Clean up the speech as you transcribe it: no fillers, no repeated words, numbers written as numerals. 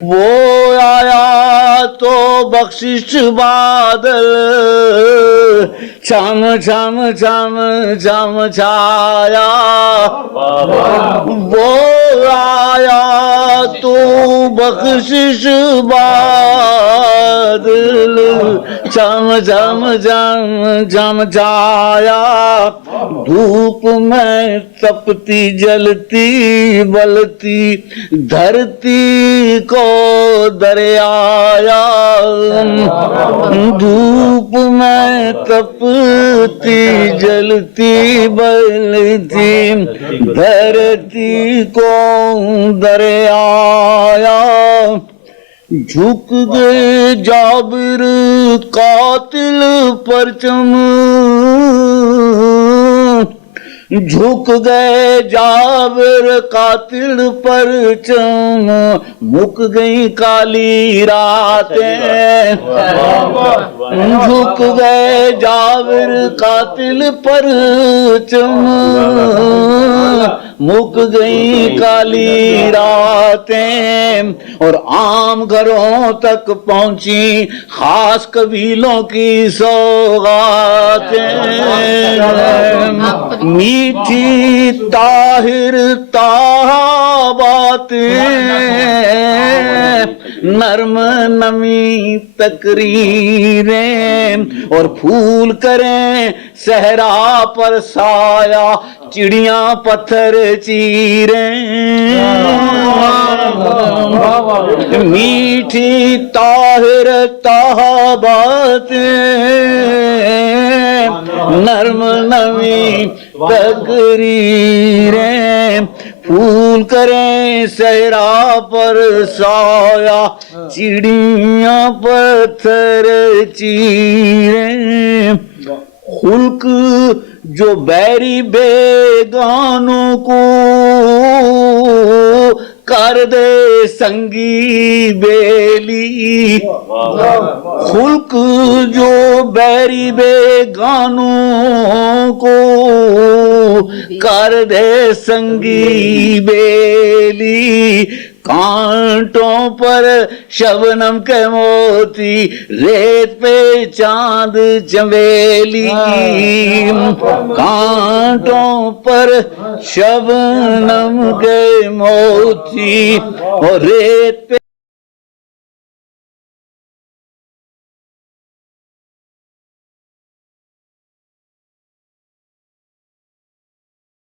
वो आया तो बख्शिश बादल छम छम छम छम छाया। वो आया तो बख्शिश बादल छम छम छम छम छाया। धूप में तपती जलती बलती धरती को दरियाया। धूप में तपती जलती बलती धरती को दरियाया। झुक गए जाबिर कातिल परचम, झुक गए जाबिर कातिल परचम। मुक गई काली रातें, झुक गए जाबिर कातिल परचम। मुक गई काली रातें और आम घरों तक पहुंची खास कबीलों की सौगातें। मीठी ताहिर ताहा बातें, नर्म नमी तकरीरें और फूल करें सहरा पर साया चिड़ियां पत्थर चीरें। मीठी ताहिर ताहा बातें, नर्म नमी तकरीरें फूल करें सहरा पर साया चिड़ियां पत्थर चीरें। खुल्क जो बैरी बेगानों को कर दे संगी बेली। खुल्क जो बैरी बेगानों को कर दे संगी बेली। कांटों पर शबनम के मोती रेत पे चांद चमेली। कांटों पर शबनम के मोती और रेत पे